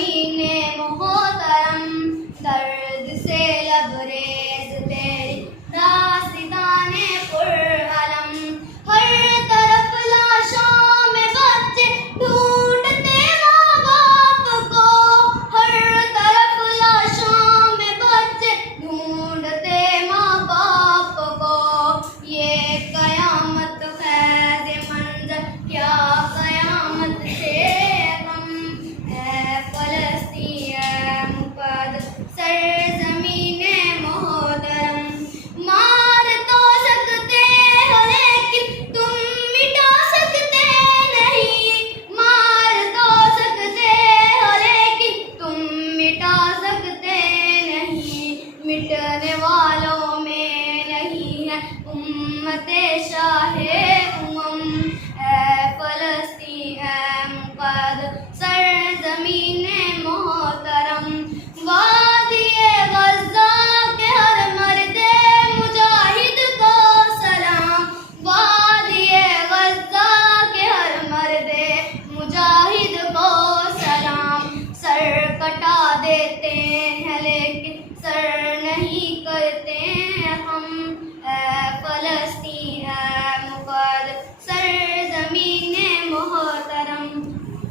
زمین محترم، درد سے لبریز تیری داستان پرعلم، ہر طرف لاشوں میں بچے ڈھونڈتے ماں باپ کو، ہر طرف لاشوں میں بچے ڈھونڈتے ماں باپ کو، یہ قیامت خیز منظر کیا قیامت سے کم، اے فلسطین اے مقدس سرزمین محترم، مار تو سکتے ہو لیکن تم مٹا سکتے نہیں، مار تو سکتے ہو لیکن تم مٹا سکتے نہیں، مٹنے والوں میں نہیں ہے امت شاہ امم، اے فلسطین اے مقدس سرزمین محترم، وادی غزہ کے ہر مرد مجاہد کو سلام، وادی غزہ کے ہر مرد مجاہد کو سلام، سر کٹا دیتے ہیں لیکن سر نہیں کرتے